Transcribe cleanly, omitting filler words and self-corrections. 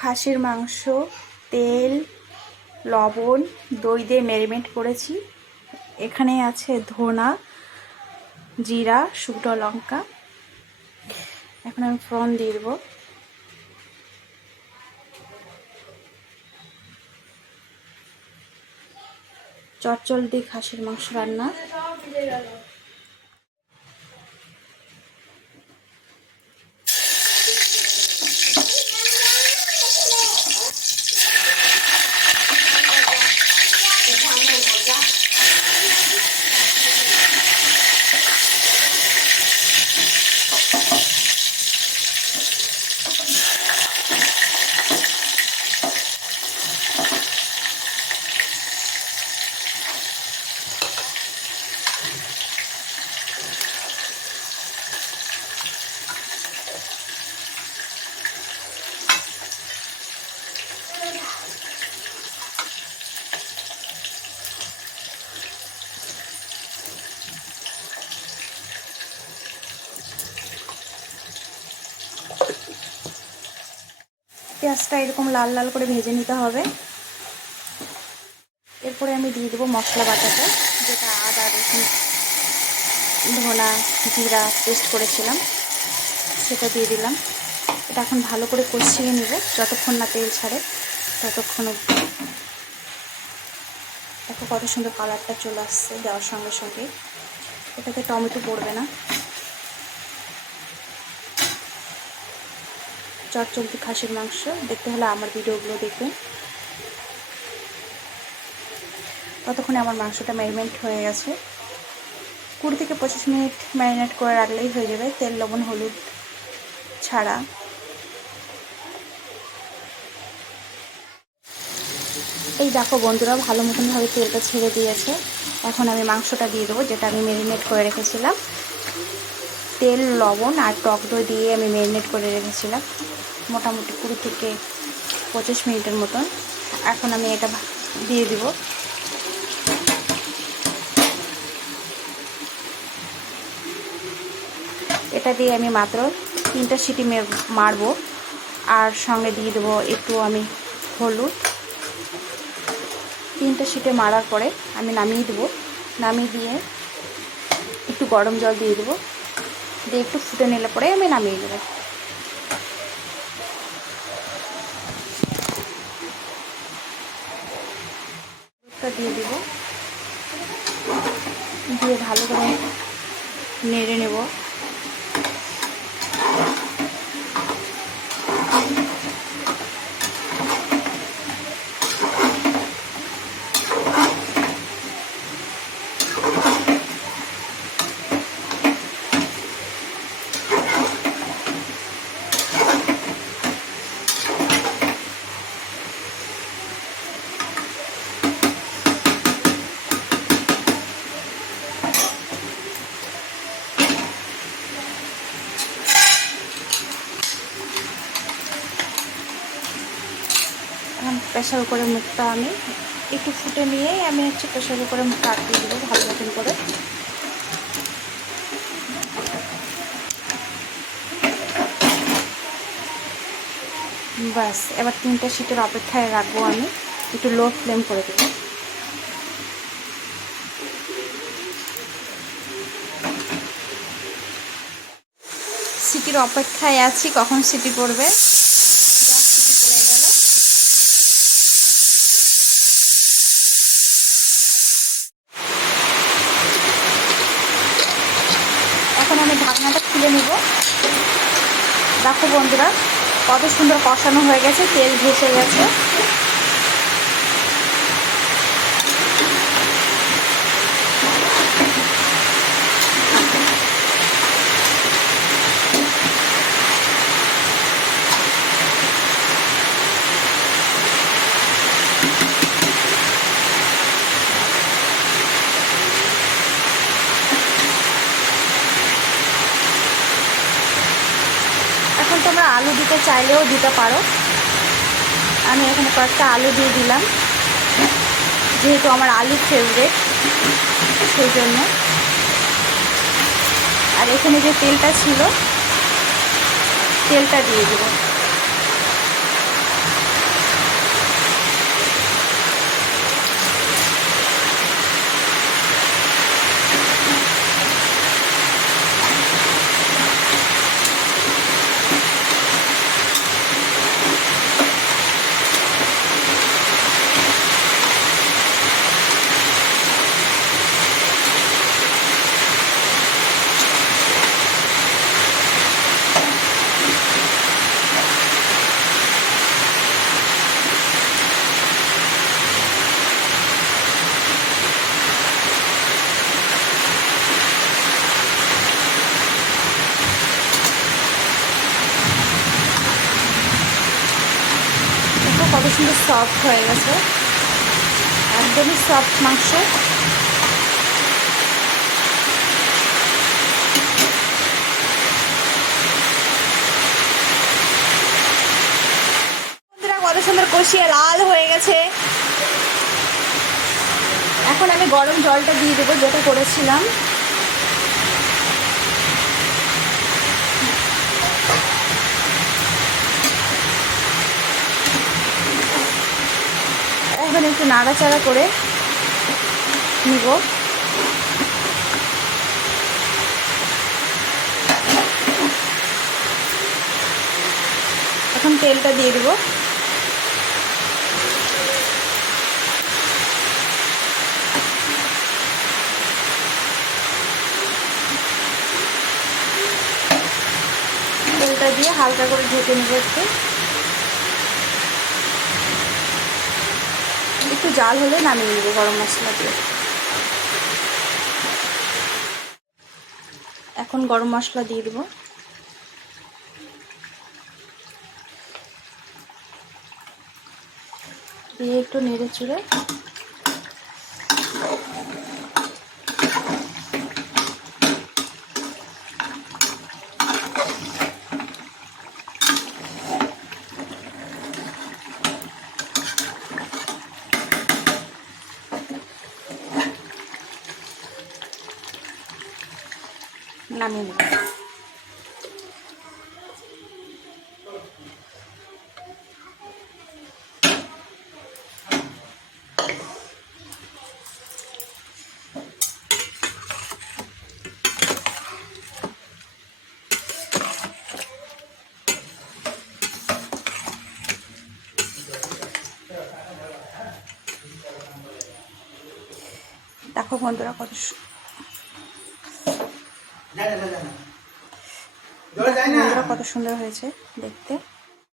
খাসির মাংস তেল, লবণ, দই দিয়ে ম্যারিনেট করেছি। এখানে আছে ধনা, জিরা, শুকনো লঙ্কা। এখন আমি ফোড়ন দিয়ে দেবো। চটচলতি খাসির মাংস রান্না। পেঁয়াজটা এরকম লাল লাল করে ভেজে নিতে হবে। এরপরে আমি দিয়ে দেবো মশলা বাটাটা, যেটা আদা, রসুন, ধনা, জিরা পেস্ট করেছিলাম, সেটা দিয়ে দিলাম। এটা এখন ভালো করে কষিয়ে নেব, যতক্ষণ না তেল ছাড়ে ততক্ষণ। দেখো কত সুন্দর কালারটা চলে আসছে দেওয়ার সঙ্গে সঙ্গে। এটাতে টমেটো পড়বে না। চটচলতি খাসির মাংস দেখতে হলে আমার ভিডিওগুলো দেখবেন। ততক্ষণে আমার মাংসটা ম্যারিনেট হয়ে গেছে। 20 থেকে 25 মিনিট ম্যারিনেট করে রাখলেই হয়ে যাবে, তেল, লবণ, হলুদ ছাড়া। এই দেখো বন্ধুরা, ভালো মতনভাবে তেলটা ছেড়ে দিয়েছে। এখন আমি মাংসটা দিয়ে দেবো, যেটা আমি ম্যারিনেট করে রেখেছিলাম। তেল, লবণ আর টক দই দিয়ে আমি ম্যারিনেট করে রেখেছিলাম মোটামুটি 20 থেকে 25 মিনিটের মতন। এখন আমি এটা দিয়ে দিব। এটা দিয়ে আমি মাত্র 3টা সিটি মারবো। আর সঙ্গে দিয়ে দেবো একটু আমি হলুদ। 3টা সিটি মারার পরে আমি নামিয়ে দেবো। নামিয়ে দিয়ে একটু গরম জল দিয়ে দেবো, দিয়ে একটু ফুটে নিলে পরে আমি নামিয়ে দেবো। দিয়ে দিব, দিয়ে ভালো করে নেড়ে নেব। প্রেশার কুকারের মুখটা আমি একটু ফুটে নিয়েই আমি প্রেশার কুকারের মুখটা আটকে দেবো ভালো মতন করে। ব্যাস, এবার 3টা সিটের অপেক্ষায় রাখবো। আমি একটু লো ফ্লেম করে দেবো। সিটির অপেক্ষায় আছি, কখন সিটি পড়বে। এখন আমি ঢাকনাটা খুলে নেব। দেখো বন্ধুরা, কত সুন্দর কষানো হয়ে গেছে, তেল ভেসে গেছে। এখন তোমরা আলু দিতে চাইলেও দিতে পারো। আমি এখানে কয়েকটা আলু দিয়ে দিলাম, যেহেতু আমার আলু ফেভারিট সেই জন্য। আর এখানে যে তেলটা ছিল, তেলটা দিয়ে দেব। কত সুন্দর সফট হয়ে গেছে, একদমই সফট মাংস। কত সুন্দর কষিয়ে লাল হয়ে গেছে। এখন আমি গরম জলটা দিয়ে দেবো যেটা করেছিলাম। এখন একটু নাড়াচাড়া করে নিব। এখন তেলটা দিয়ে দেবো। তেলটা দিয়ে হালকা করে ঢেকে নেব। একটু জাল হলে নামিয়ে নেব গরম মশলা দিয়ে। এখন গরম মশলা দিয়ে দেবো। দিয়ে একটু নেড়ে চুড়ে নামিয়ে নেব। দেখো বন্ধুরা কত সুন্দর হয়েছে দেখতে।